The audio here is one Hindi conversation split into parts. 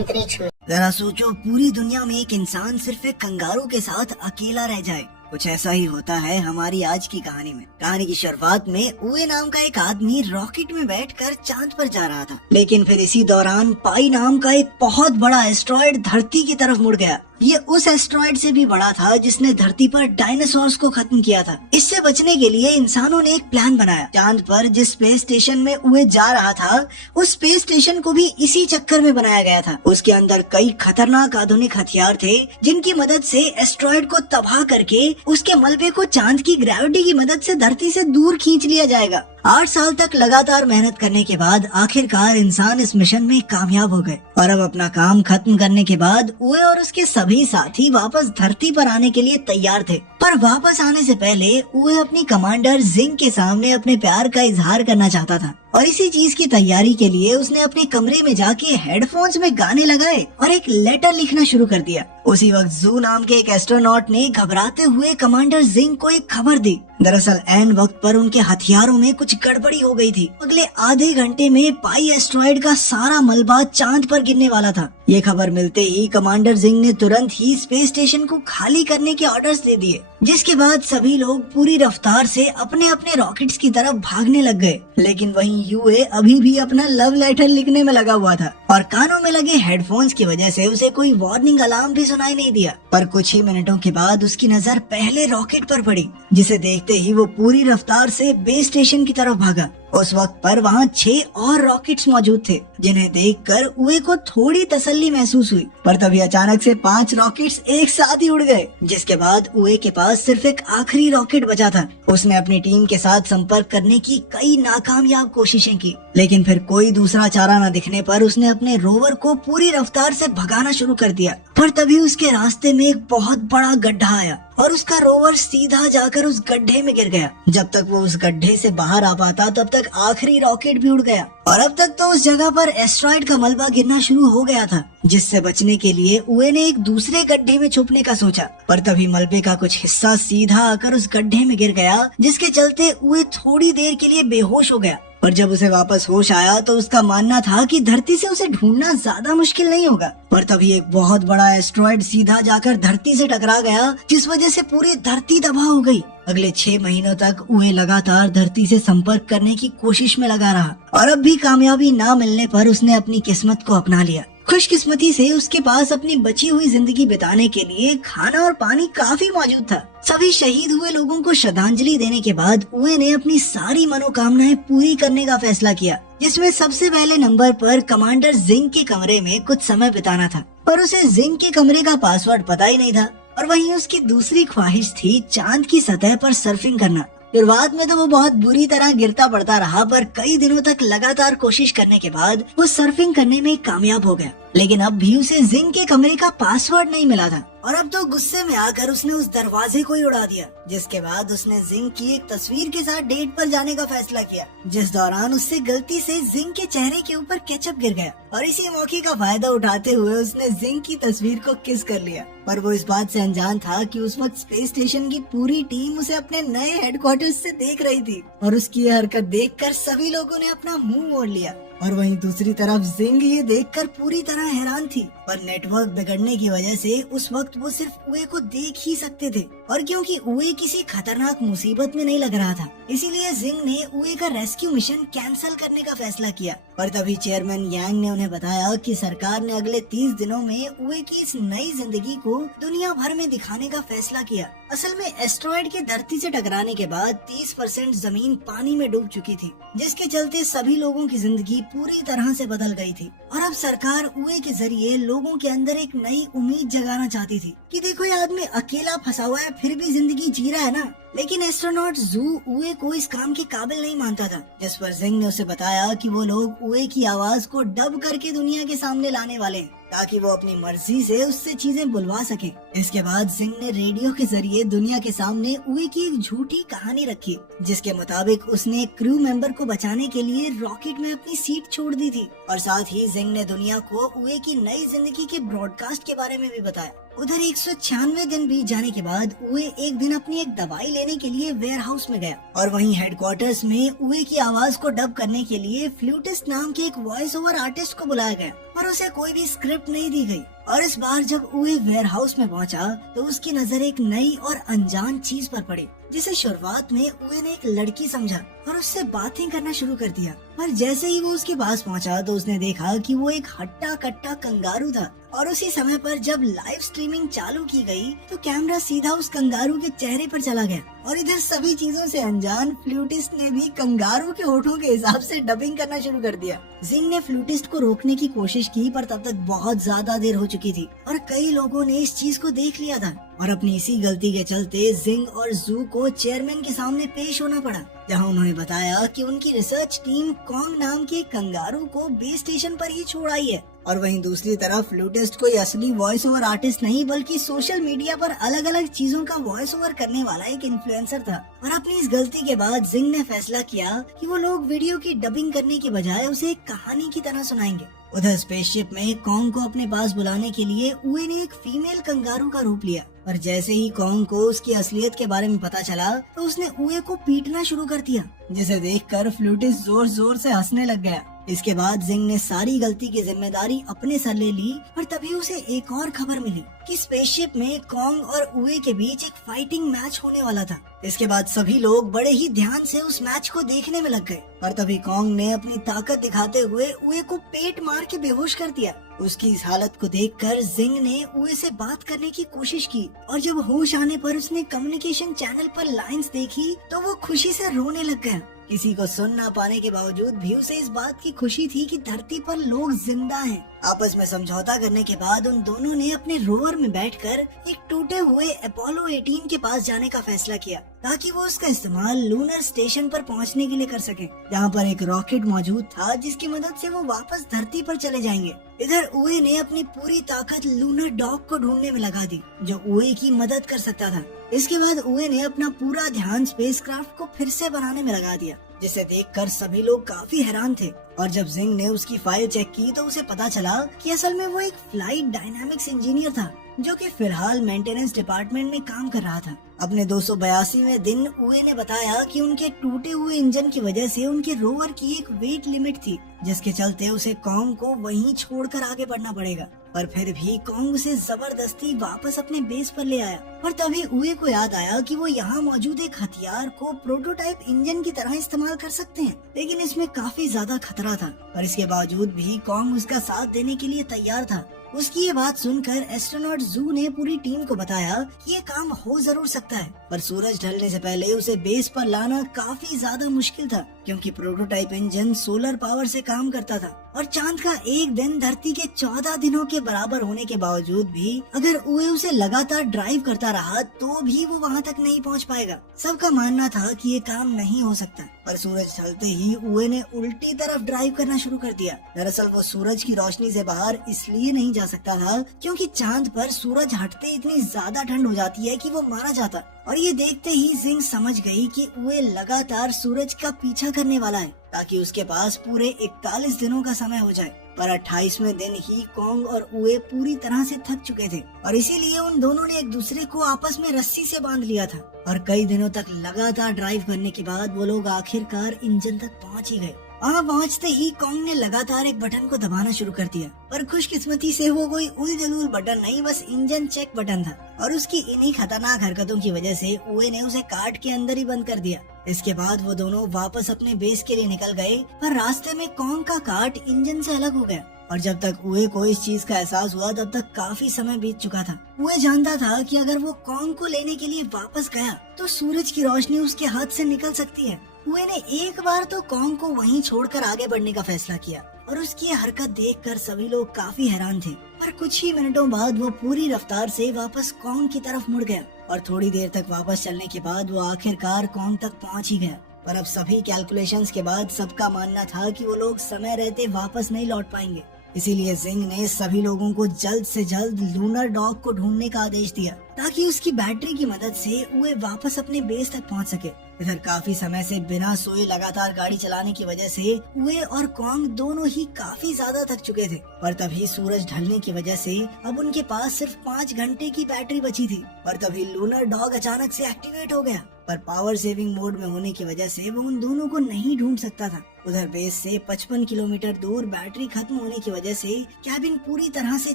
अंतरिक्ष में। जरा सोचो, पूरी दुनिया में एक इंसान सिर्फ एक कंगारू के साथ अकेला रह जाए। कुछ ऐसा ही होता है हमारी आज की कहानी में। कहानी की शुरुआत में उए नाम का एक आदमी रॉकेट में बैठकर चांद पर जा रहा था, लेकिन फिर इसी दौरान पाई नाम का एक बहुत बड़ा एस्ट्रॉयड धरती की तरफ मुड़ गया। ये उस एस्ट्रॉयड से भी बड़ा था जिसने धरती पर डायनासोर्स को खत्म किया था। इससे बचने के लिए इंसानों ने एक प्लान बनाया। चांद पर जिस स्पेस स्टेशन में उए जा रहा था, उस स्पेस स्टेशन को भी इसी चक्कर में बनाया गया था। उसके अंदर कई खतरनाक आधुनिक हथियार थे, जिनकी मदद से एस्ट्रॉयड को तबाह करके उसके मलबे को चांद की ग्रेविटी की मदद से धरती से दूर खींच लिया जाएगा। 8 साल तक लगातार मेहनत करने के बाद आखिरकार इंसान इस मिशन में कामयाब हो गए और अब अपना काम खत्म करने के बाद उए और उसके सभी साथी वापस धरती पर आने के लिए तैयार थे। पर वापस आने से पहले उए अपनी कमांडर जिंग के सामने अपने प्यार का इजहार करना चाहता था और इसी चीज की तैयारी के लिए उसने अपने कमरे में जाके हेडफोन्स में गाने लगाए और एक लेटर लिखना शुरू कर दिया। उसी वक्त जू नाम के एक एस्ट्रोनॉट ने घबराते हुए कमांडर जिंग को एक खबर दी। दरअसल ऐन वक्त पर उनके हथियारों में कुछ गड़बड़ी हो गई थी। अगले आधे घंटे में पाई एस्ट्रॉयड का सारा मलबा चांद पर गिरने वाला था। ये खबर मिलते ही कमांडर जिंग ने तुरंत ही स्पेस स्टेशन को खाली करने के ऑर्डर्स दे दिए, जिसके बाद सभी लोग पूरी रफ्तार से अपने अपने रॉकेट्स की तरफ भागने लग गए। लेकिन वहीं यूए अभी भी अपना लव लेटर लिखने में लगा हुआ था और कानों में लगे हेडफोन्स की वजह से उसे कोई वार्निंग अलार्म भी सुनाई नहीं दिया। पर कुछ ही मिनटों के बाद उसकी नजर पहले रॉकेट पर पड़ी, जिसे देखते ही वो पूरी रफ्तार से बेस स्टेशन की तरफ भागा। उस वक्त पर वहाँ 6 और रॉकेट्स मौजूद थे, जिन्हें देखकर उए को थोड़ी तसल्ली महसूस हुई। पर तभी अचानक से 5 रॉकेट्स एक साथ ही उड़ गए, जिसके बाद उए के पास सिर्फ एक आखिरी रॉकेट बचा था। उसने अपनी टीम के साथ संपर्क करने की कई नाकामयाब कोशिशें की, लेकिन फिर कोई दूसरा चारा न दिखने पर उसने अपने रोवर को पूरी रफ्तार से भगाना शुरू कर दिया। पर तभी उसके रास्ते में एक बहुत बड़ा गड्ढा आया और उसका रोवर सीधा जाकर उस गड्ढे में गिर गया। जब तक वो उस गड्ढे से बाहर आ पाता तब तक आखिरी रॉकेट भी उड़ गया और अब तक तो उस जगह पर एस्ट्रॉयड का मलबा गिरना शुरू हो गया था, जिससे बचने के लिए उए ने एक दूसरे गड्ढे में छुपने का सोचा। पर तभी मलबे का कुछ हिस्सा सीधा आकर उस गड्ढे में गिर गया, जिसके चलते उए थोड़ी देर के लिए बेहोश हो गया। पर जब उसे वापस होश आया तो उसका मानना था कि धरती से उसे ढूंढना ज्यादा मुश्किल नहीं होगा। पर तभी एक बहुत बड़ा एस्ट्रॉयड सीधा जाकर धरती से टकरा गया, जिस वजह से पूरी धरती तबाह हो गई। अगले 6 महीनों तक उए लगातार धरती से संपर्क करने की कोशिश में लगा रहा और अब भी कामयाबी न मिलने पर उसने अपनी किस्मत को अपना लिया। खुशकिस्मती से उसके पास अपनी बची हुई जिंदगी बिताने के लिए खाना और पानी काफी मौजूद था। सभी शहीद हुए लोगों को श्रद्धांजलि देने के बाद उए ने अपनी सारी मनोकामनाएं पूरी करने का फैसला किया, जिसमें सबसे पहले नंबर पर कमांडर जिंग के कमरे में कुछ समय बिताना था। पर उसे जिंग के कमरे का पासवर्ड पता ही नहीं था और वहीं उसकी दूसरी ख्वाहिश थी चांद की सतह पर सर्फिंग करना। शुरुआत में तो वो बहुत बुरी तरह गिरता पड़ता रहा, पर कई दिनों तक लगातार कोशिश करने के बाद वो सर्फिंग करने में कामयाब हो गया। लेकिन अब भी उसे जिंग के कमरे का पासवर्ड नहीं मिला था और अब तो गुस्से में आकर उसने उस दरवाजे को ही उड़ा दिया, जिसके बाद उसने जिंग की एक तस्वीर के साथ डेट पर जाने का फैसला किया, जिस दौरान उससे गलती से जिंग के चेहरे के ऊपर केचप गिर गया और इसी मौके का फायदा उठाते हुए उसने जिंग की तस्वीर को किस कर लिया। पर वो इस बात से अनजान था कि उस वक्त स्पेस स्टेशन की पूरी टीम उसे अपने नए हेडक्वार्टर्स से देख रही थी और उसकी यह हरकत देखकर सभी लोगों ने अपना मुंह मोड़ लिया। और वहीं दूसरी तरफ जिंग ये देखकर पूरी तरह हैरान थी, पर नेटवर्क बिगड़ने की वजह से उस वक्त वो सिर्फ उए को देख ही सकते थे और क्योंकि उए किसी खतरनाक मुसीबत में नहीं लग रहा था, इसीलिए जिंग ने उए का रेस्क्यू मिशन कैंसिल करने का फैसला किया। पर तभी चेयरमैन यांग ने उन्हें बताया कि सरकार ने अगले 30 दिनों में उए की इस नई जिंदगी को दुनिया भर में दिखाने का फैसला किया। असल में एस्ट्रॉयड के धरती से टकराने के बाद 30% जमीन पानी में डूब चुकी थी, जिसके चलते सभी लोगों की जिंदगी पूरी तरह से बदल गई थी और अब सरकार उए के जरिए लोगों के अंदर एक नई उम्मीद जगाना चाहती थी कि देखो ये आदमी अकेला फंसा हुआ है फिर भी जिंदगी जी रहा है ना। लेकिन एस्ट्रोनॉट जू उए को इस काम के काबिल नहीं मानता था, जिस पर जिंग ने उसे बताया कि वो लोग उए की आवाज को डब करके दुनिया के सामने लाने वाले हैं ताकि वो अपनी मर्जी से उससे चीजें बुलवा सके। इसके बाद जिंग ने रेडियो के जरिए दुनिया के सामने उए की एक झूठी कहानी रखी, जिसके मुताबिक उसने क्रू मेंबर को बचाने के लिए रॉकेट में अपनी सीट छोड़ दी थी और साथ ही जिंग ने दुनिया को उए की नई जिंदगी के ब्रॉडकास्ट के बारे में भी बताया। उधर 196 दिन बीत जाने के बाद उए एक दिन अपनी एक दवाई लेने के लिए वेयर हाउस में गया और वहीं हेडक्वार्टर्स में उए की आवाज को डब करने के लिए फ्लूटिस्ट नाम के एक वॉइस ओवर आर्टिस्ट को बुलाया गया पर उसे कोई भी स्क्रिप्ट नहीं दी गई। और इस बार जब उए वेयरहाउस में पहुंचा तो उसकी नजर एक नई और अनजान चीज पर पड़ी, जिसे शुरुआत में उए ने एक लड़की समझा और उससे बातें करना शुरू कर दिया। पर जैसे ही वो उसके पास पहुंचा तो उसने देखा कि वो एक हट्टा कट्टा कंगारू था। और उसी समय पर जब लाइव स्ट्रीमिंग चालू की गई तो कैमरा सीधा उस कंगारू के चेहरे पर चला गया और इधर सभी चीजों से अनजान फ्लूटिस्ट ने भी कंगारू के होठों के हिसाब से डबिंग करना शुरू कर दिया। जिंग ने फ्लूटिस्ट को रोकने की कोशिश की पर तब तक बहुत ज्यादा देर हो चुकी थी और कई लोगों ने इस चीज को देख लिया था और अपनी इसी गलती के चलते जिंग और जू को चेयरमैन के सामने पेश होना पड़ा, जहां उन्होंने बताया कि उनकी रिसर्च टीम कॉन्ग नाम के कंगारू को बेस स्टेशन पर ही छोड़ आई है। और वहीं दूसरी तरफ फ्लूटिस्ट कोई असली वॉइस ओवर आर्टिस्ट नहीं बल्कि सोशल मीडिया पर अलग अलग चीजों का वॉइस ओवर करने वाला एक इन्फ्लुएंसर था। और अपनी इस गलती के बाद जिंग ने फैसला किया कि वो लोग वीडियो की डबिंग करने की बजाय उसे एक कहानी की तरह सुनाएंगे। उधर स्पेसशिप में कॉन्ग को अपने पास बुलाने के लिए उए ने एक फीमेल कंगारू का रूप लिया। पर जैसे ही कॉन्ग को उसकी असलियत के बारे में पता चला तो उसने उए को पीटना शुरू कर दिया, जिसे देखकर फ्लूटिस्ट जोर जोर से हंसने लग गया। इसके बाद जिंग ने सारी गलती की जिम्मेदारी अपने सर ले ली और तभी उसे एक और खबर मिली कि स्पेसशिप में कॉन्ग और उए के बीच एक फाइटिंग मैच होने वाला था। इसके बाद सभी लोग बड़े ही ध्यान से उस मैच को देखने में लग गए और तभी कॉन्ग ने अपनी ताकत दिखाते हुए उए को पेट मार के बेहोश कर दिया। उसकी इस हालत को देखकर जिंग ने उए से बात करने की कोशिश की और जब होश आने पर उसने कम्युनिकेशन चैनल पर लाइंस देखी तो वो खुशी से रोने लग गया। किसी को सुन ना पाने के बावजूद भी उसे इस बात की खुशी थी कि धरती पर लोग जिंदा हैं। आपस में समझौता करने के बाद उन दोनों ने अपने रोवर में बैठकर एक टूटे हुए अपोलो 18 के पास जाने का फैसला किया ताकि वो उसका इस्तेमाल लूनर स्टेशन पर पहुंचने के लिए कर सके, जहां पर एक रॉकेट मौजूद था जिसकी मदद से वो वापस धरती पर चले जाएंगे। इधर उए ने अपनी पूरी ताकत लूनर डॉग को ढूंढने में लगा दी जो उए की मदद कर सकता था। इसके बाद उए ने अपना पूरा ध्यान स्पेसक्राफ्ट को फिर से बनाने में लगा दिया, जिसे देखकर सभी लोग काफी हैरान थे। और जब जिंग ने उसकी फाइल चेक की तो उसे पता चला कि असल में वो एक फ्लाइट डायनामिक्स इंजीनियर था जो कि फिलहाल मेंटेनेंस डिपार्टमेंट में काम कर रहा था। अपने 282वें दिन उए ने बताया कि उनके टूटे हुए इंजन की वजह से उनके रोवर की एक वेट लिमिट थी, जिसके चलते उसे कॉन्ग को वहीं छोड़कर आगे बढ़ना पड़ेगा। पर फिर भी कॉन्ग उसे जबरदस्ती वापस अपने बेस पर ले आया। पर तभी उए को याद आया कि वो यहाँ मौजूद एक हथियार को प्रोटोटाइप इंजन की तरह इस्तेमाल कर सकते हैं, लेकिन इसमें काफी ज्यादा खतरा था। पर इसके बावजूद भी कॉन्ग उसका साथ देने के लिए तैयार था। उसकी ये बात सुनकर एस्ट्रोनॉट जू ने पूरी टीम को बताया कि ये काम हो जरूर सकता है, पर सूरज ढलने से पहले उसे बेस पर लाना काफी ज्यादा मुश्किल था, क्योंकि प्रोटोटाइप इंजन सोलर पावर से काम करता था और चांद का एक दिन धरती के 14 दिनों के बराबर होने के बावजूद भी अगर उए उसे लगातार ड्राइव करता रहा तो भी वो वहाँ तक नहीं पहुँच पाएगा। सबका मानना था कि ये काम नहीं हो सकता, पर सूरज ढलते ही उए ने उल्टी तरफ ड्राइव करना शुरू कर दिया। दरअसल वो सूरज की रोशनी से बाहर इसलिए नहीं जा सकता था क्योंकि चांद पर सूरज हटते इतनी ज्यादा ठंड हो जाती है कि वो मारा जाता। और ये देखते ही जिंग समझ गई कि उए लगातार सूरज का पीछा करने वाला है ताकि उसके पास पूरे 41 दिनों का समय हो जाए। पर 28वें दिन ही कॉन्ग और उए पूरी तरह से थक चुके थे और इसीलिए उन दोनों ने एक दूसरे को आपस में रस्सी से बांध लिया था। और कई दिनों तक लगातार ड्राइव करने के बाद वो लोग आखिरकार इंजन तक पहुंच ही गए। वहाँ पहुँचते ही कॉन्ग ने लगातार एक बटन को दबाना शुरू कर दिया, पर खुशकिस्मती से वो कोई उल जलूल बटन नहीं, बस इंजन चेक बटन था। और उसकी इन्हीं खतरनाक हरकतों की वजह से उए ने उसे काट के अंदर ही बंद कर दिया। इसके बाद वो दोनों वापस अपने बेस के लिए निकल गए, पर रास्ते में कॉन्ग का काट इंजन से अलग हो गया। और जब तक उए को इस चीज का एहसास हुआ तब तक काफी समय बीत चुका था। उए जानता था कि अगर वो कॉन्ग को लेने के लिए वापस गया तो सूरज की रोशनी उसके हाथ से निकल सकती है। उए ने एक बार तो कॉन्ग को वहीं छोड़कर आगे बढ़ने का फैसला किया और उसकी हरकत देखकर सभी लोग काफी हैरान थे। पर कुछ ही मिनटों बाद वो पूरी रफ्तार से वापस कॉन्ग की तरफ मुड़ गया और थोड़ी देर तक वापस चलने के बाद वो आखिरकार कॉन्ग तक पहुंच ही गया। पर अब सभी कैलकुलेशंस के बाद सबका मानना था कि वो लोग समय रहते वापस नहीं लौट पाएंगे। इसीलिए जिंग ने सभी लोगों को जल्द से जल्द लूनर डॉग को ढूंढने का आदेश दिया ताकि उसकी बैटरी की मदद से उए वापस अपने बेस तक पहुंच सके। इधर काफी समय से बिना सोए लगातार गाड़ी चलाने की वजह से उए और कॉन्ग दोनों ही काफी ज्यादा थक चुके थे। पर तभी सूरज ढलने की वजह से अब उनके पास सिर्फ 5 घंटे की बैटरी बची थी। पर तभी लूनर डॉग अचानक से एक्टिवेट हो गया, पर पावर सेविंग मोड में होने की वजह से वो उन दोनों को नहीं ढूंढ सकता था। उधर बेस से 55 किलोमीटर दूर बैटरी खत्म होने की वजह से कैबिन पूरी तरह से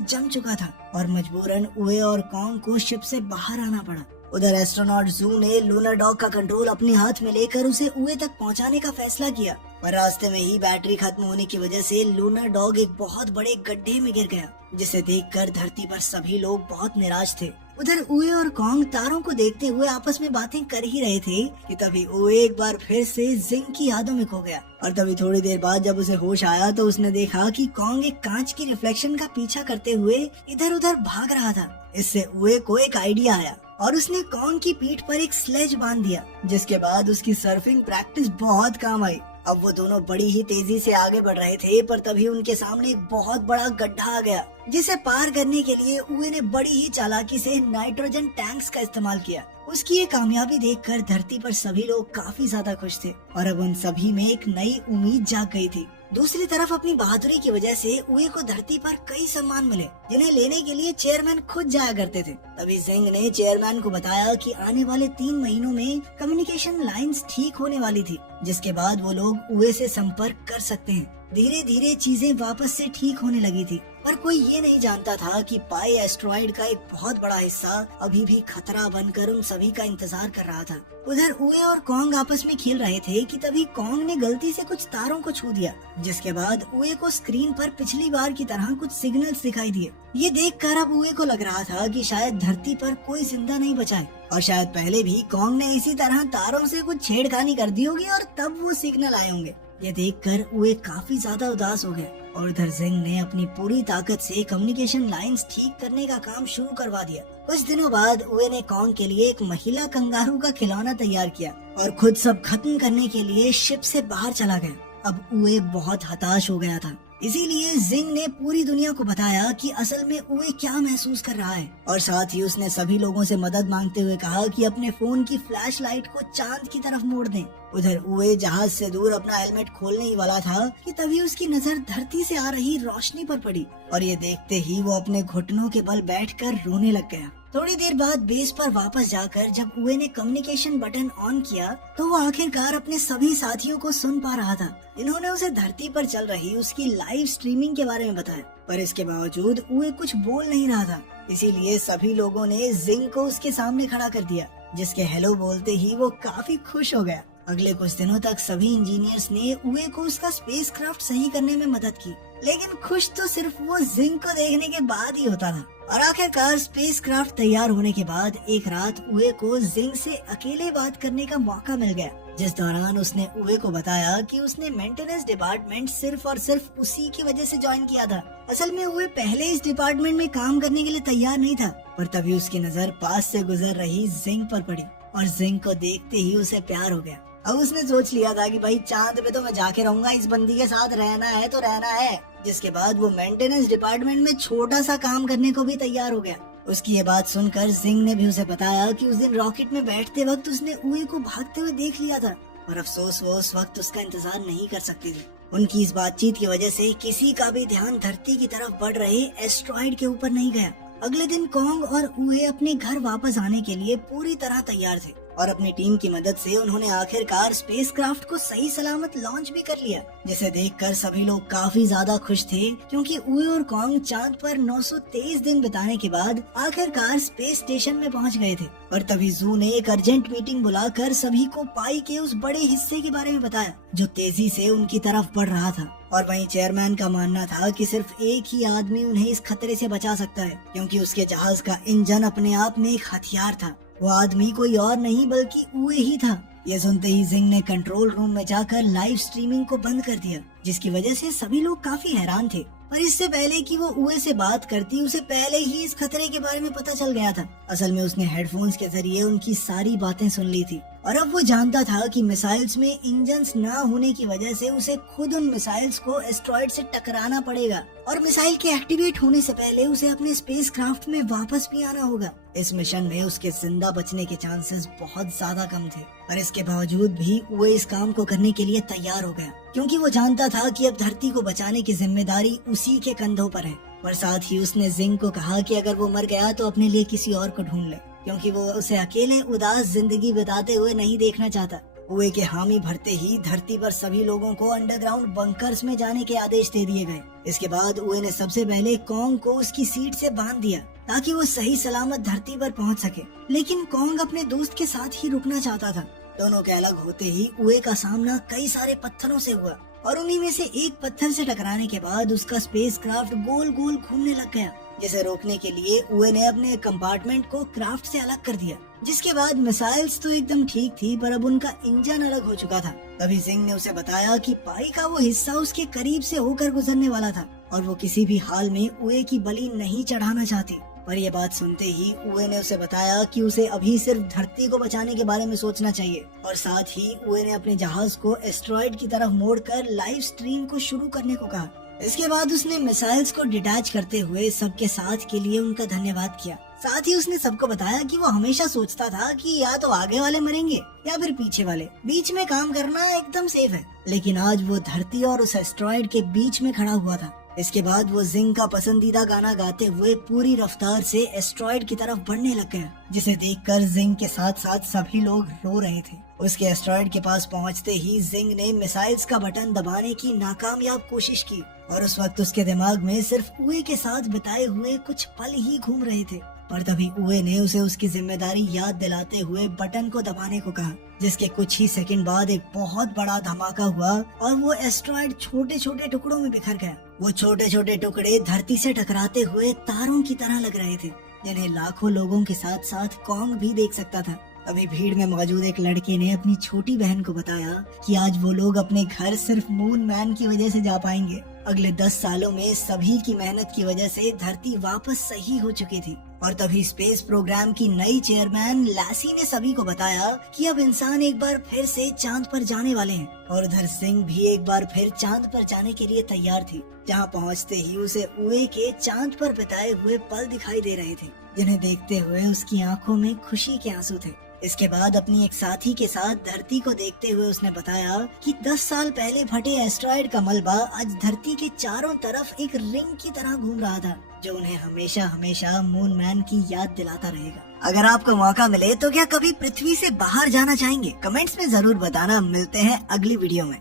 जम चुका था और मजबूरन उए और कॉन्ग को शिप से बाहर आना पड़ा। उधर एस्ट्रोनॉट जू ने लूनर डॉग का कंट्रोल अपने हाथ में लेकर उसे उए तक पहुंचाने का फैसला किया, पर रास्ते में ही बैटरी खत्म होने की वजह से लूनर डॉग एक बहुत बड़े गड्ढे में गिर गया, जिसे देखकर धरती पर सभी लोग बहुत निराश थे। उधर उए और कॉन्ग तारों को देखते हुए आपस में बातें कर ही रहे थे कि तभी उए एक बार फिर से जिंग की यादों में खो गया। और तभी थोड़ी देर बाद जब उसे होश आया तो उसने देखा कि कॉन्ग एक कांच की रिफ्लेक्शन का पीछा करते हुए इधर उधर भाग रहा था। इससे उए को एक आइडिया आया और उसने कॉन्ग की पीठ पर एक स्लेज बांध दिया, जिसके बाद उसकी सर्फिंग प्रैक्टिस बहुत काम आई। अब वो दोनों बड़ी ही तेजी से आगे बढ़ रहे थे, पर तभी उनके सामने एक बहुत बड़ा गड्ढा आ गया, जिसे पार करने के लिए उए ने बड़ी ही चालाकी से नाइट्रोजन टैंक्स का इस्तेमाल किया। उसकी ये कामयाबी देखकर धरती पर सभी लोग काफी ज्यादा खुश थे और अब उन सभी में एक नई उम्मीद जाग गई थी। दूसरी तरफ अपनी बहादुरी की वजह से उए को धरती पर कई सम्मान मिले, जिन्हें लेने के लिए चेयरमैन खुद जाया करते थे। तभी जिंग ने चेयरमैन को बताया कि आने वाले 3 महीनों में कम्युनिकेशन लाइंस ठीक होने वाली थी, जिसके बाद वो लोग उए से संपर्क कर सकते हैं। धीरे धीरे चीजें वापस से ठीक होने लगी थी, पर कोई ये नहीं जानता था कि पाई एस्ट्रॉइड का एक बहुत बड़ा हिस्सा अभी भी खतरा बनकर उन सभी का इंतजार कर रहा था। उधर उए और कॉन्ग आपस में खेल रहे थे कि तभी कॉन्ग ने गलती से कुछ तारों को छू दिया, जिसके बाद उए को स्क्रीन पर पिछली बार की तरह कुछ सिग्नल्स दिखाई दिए। ये देखकर अब उए को लग रहा था कि शायद धरती पर कोई जिंदा नहीं बचा है और शायद पहले भी कॉन्ग ने इसी तरह तारों से कुछ छेड़खानी कर दी होगी और तब वो सिग्नल आए होंगे। ये देखकर उए काफी ज्यादा उदास हो गए और उधर जिंग ने अपनी पूरी ताकत से कम्युनिकेशन लाइंस ठीक करने का काम शुरू करवा दिया। कुछ दिनों बाद उए ने कॉन्ग के लिए एक महिला कंगारू का खिलौना तैयार किया और खुद सब खत्म करने के लिए शिप से बाहर चला गया। अब उए बहुत हताश हो गया था, इसीलिए जिंग ने पूरी दुनिया को बताया कि असल में उए क्या महसूस कर रहा है और साथ ही उसने सभी लोगों से मदद मांगते हुए कहा कि अपने फोन की फ्लैश लाइट को चांद की तरफ मोड़ दें। उधर उए जहाज से दूर अपना हेलमेट खोलने ही वाला था कि तभी उसकी नजर धरती से आ रही रोशनी पर पड़ी और ये देखते ही वो अपने घुटनों के बल बैठकर रोने लग गया। थोड़ी देर बाद बेस पर वापस जाकर जब उए ने कम्युनिकेशन बटन ऑन किया तो वो आखिरकार अपने सभी साथियों को सुन पा रहा था। इन्होंने उसे धरती पर चल रही उसकी लाइव स्ट्रीमिंग के बारे में बताया, पर इसके बावजूद उए कुछ बोल नहीं रहा था। इसीलिए सभी लोगों ने जिंग को उसके सामने खड़ा कर दिया, जिसके हेलो बोलते ही वो काफी खुश हो गया। अगले कुछ दिनों तक सभी इंजीनियर्स ने उए को उसका स्पेसक्राफ्ट सही करने में मदद की, लेकिन खुश तो सिर्फ वो जिंग को देखने के बाद ही होता था। और आखिरकार स्पेसक्राफ्ट तैयार होने के बाद एक रात उए को जिंग से अकेले बात करने का मौका मिल गया, जिस दौरान उसने उए को बताया कि उसने मेंटेनेंस डिपार्टमेंट सिर्फ और सिर्फ उसी की वजह से ज्वाइन किया था। असल में उए पहले इस डिपार्टमेंट में काम करने के लिए तैयार नहीं था, पर तभी उसकी नजर पास से गुजर रही जिंग पर पड़ी और जिंग को देखते ही उसे प्यार हो गया। अब उसने सोच लिया था कि भाई चांद पे तो मैं जाके रहूंगा, इस बंदी के साथ रहना है तो रहना है। जिसके बाद वो मेंटेनेंस डिपार्टमेंट में छोटा सा काम करने को भी तैयार हो गया। उसकी ये बात सुनकर जिंग ने भी उसे बताया कि उस दिन रॉकेट में बैठते वक्त उसने उए को भागते हुए देख लिया था और अफसोस वो उस वक्त उसका इंतजार नहीं कर सकती थी। उनकी इस बातचीत की वजह से किसी का भी ध्यान धरती की तरफ बढ़ रहे एस्ट्रॉइड के ऊपर नहीं गया। अगले दिन कॉन्ग और उए अपने घर वापस आने के लिए पूरी तरह तैयार थे और अपनी टीम की मदद से उन्होंने आखिरकार स्पेसक्राफ्ट को सही सलामत लॉन्च भी कर लिया, जिसे देखकर सभी लोग काफी ज्यादा खुश थे, क्योंकि उए और कॉन्ग चांद पर 923 दिन बिताने के बाद आखिरकार स्पेस स्टेशन में पहुंच गए थे। और तभी जू ने एक अर्जेंट मीटिंग बुलाकर सभी को पाई के उस बड़े हिस्से के बारे में बताया जो तेजी से उनकी तरफ बढ़ रहा था। और वहीं चेयरमैन का मानना था कि सिर्फ एक ही आदमी उन्हें इस खतरे से बचा सकता है, क्योंकि उसके जहाज का इंजन अपने आप में एक हथियार था। वो आदमी कोई और नहीं बल्कि उए ही था। ये सुनते ही जिंग ने कंट्रोल रूम में जाकर लाइव स्ट्रीमिंग को बंद कर दिया, जिसकी वजह से सभी लोग काफी हैरान थे। पर इससे पहले कि वो उए से बात करती, उसे पहले ही इस खतरे के बारे में पता चल गया था। असल में उसने हेडफोन्स के जरिए उनकी सारी बातें सुन ली थी और अब वो जानता था कि मिसाइल्स में इंजन्स ना होने की वजह से उसे खुद उन मिसाइल्स को एस्ट्रॉइड से टकराना पड़ेगा और मिसाइल के एक्टिवेट होने से पहले उसे अपने स्पेसक्राफ्ट में वापस भी आना होगा। इस मिशन में उसके जिंदा बचने के चांसेस बहुत ज्यादा कम थे, पर इसके बावजूद भी वो इस काम को करने के लिए तैयार हो गया, क्योंकि वो जानता था कि अब धरती को बचाने की जिम्मेदारी उसी के कंधों पर है। पर साथ ही उसने जिंग को कहा कि अगर वो मर गया तो अपने लिए किसी और को ढूंढ ले, क्योंकि वो उसे अकेले उदास जिंदगी बिताते हुए नहीं देखना चाहता। उए के हामी भरते ही धरती पर सभी लोगों को अंडरग्राउंड बंकर्स में जाने के आदेश दे दिए गए। इसके बाद उए ने सबसे पहले कॉन्ग को उसकी सीट से बांध दिया ताकि वो सही सलामत धरती पर पहुंच सके, लेकिन कॉन्ग अपने दोस्त के साथ ही रुकना चाहता था। दोनों के अलग होते ही उए का सामना कई सारे पत्थरों से हुआ और उन्हीं में से एक पत्थर से टकराने के बाद उसका स्पेसक्राफ्ट गोल गोल घूमने लग गया, जिसे रोकने के लिए उए ने अपने कंपार्टमेंट को क्राफ्ट से अलग कर दिया। जिसके बाद मिसाइल्स तो एकदम ठीक थी, पर अब उनका इंजन अलग हो चुका था। तभी सिंह ने उसे बताया कि पाई का वो हिस्सा उसके करीब से होकर गुजरने वाला था और वो किसी भी हाल में उए की बलि नहीं चढ़ाना चाहती। पर ये बात सुनते ही उए ने उसे बताया कि उसे अभी सिर्फ धरती को बचाने के बारे में सोचना चाहिए और साथ ही उए ने अपने जहाज को एस्ट्रॉइड की तरफ मोड़कर लाइव स्ट्रीम को शुरू करने को कहा। इसके बाद उसने मिसाइल्स को डिटैच करते हुए सबके साथ के लिए उनका धन्यवाद किया। साथ ही उसने सबको बताया कि वो हमेशा सोचता था कि या तो आगे वाले मरेंगे या फिर पीछे वाले, बीच में काम करना एकदम सेफ है, लेकिन आज वो धरती और उस एस्ट्रॉइड के बीच में खड़ा हुआ था। इसके बाद वो जिंग का पसंदीदा गाना गाते हुए पूरी रफ्तार से एस्ट्रॉइड की तरफ बढ़ने लग गया, जिसे देखकर जिंग के साथ साथ सभी लोग रो रहे थे। उसके एस्ट्रॉइड के पास पहुंचते ही जिंग ने मिसाइल्स का बटन दबाने की नाकामयाब कोशिश की और उस वक्त उसके दिमाग में सिर्फ उए के साथ बिताए हुए कुछ पल ही घूम रहे थे। पर तभी उए ने उसे उसकी जिम्मेदारी याद दिलाते हुए बटन को दबाने को कहा, जिसके कुछ ही सेकंड बाद एक बहुत बड़ा धमाका हुआ और वो एस्ट्रॉइड छोटे छोटे टुकड़ों में बिखर गया। वो छोटे छोटे टुकड़े धरती से टकराते हुए तारों की तरह लग रहे थे, जिन्हें लाखों लोगों के साथ साथ कॉन्ग भी देख सकता था। अभी भीड़ में मौजूद एक लड़के ने अपनी छोटी बहन को बताया कि आज वो लोग अपने घर सिर्फ मून मैन की वजह से जा पाएंगे। अगले 10 सालों में सभी की मेहनत की वजह से धरती वापस सही हो चुकी थी और तभी स्पेस प्रोग्राम की नई चेयरमैन लैसी ने सभी को बताया कि अब इंसान एक बार फिर से चांद पर जाने वाले हैं और उधर सिंह भी एक बार फिर चांद पर जाने के लिए तैयार थी, जहां पहुंचते ही उसे उए के चांद पर बिताए हुए पल दिखाई दे रहे थे, जिन्हें देखते हुए उसकी आंखों में खुशी के आंसू थे। इसके बाद अपनी एक साथी के साथ धरती को देखते हुए उसने बताया कि 10 साल पहले फटे एस्ट्रॉइड का मलबा आज धरती के चारों तरफ एक रिंग की तरह घूम रहा था, जो उन्हें हमेशा हमेशा मून मैन की याद दिलाता रहेगा। अगर आपको मौका मिले तो क्या कभी पृथ्वी से बाहर जाना चाहेंगे? कमेंट्स में जरूर बताना। मिलते हैं अगली वीडियो में।